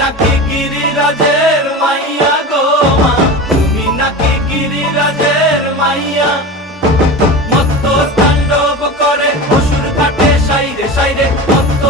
নাকি গিরিরাজের মাইয়া গো মা, তুমি নাকি গিরিরাজের মাইয়া। মত্ত তাণ্ডব করে অসুর ঘাটে সাইরে সাইরে, মত্ত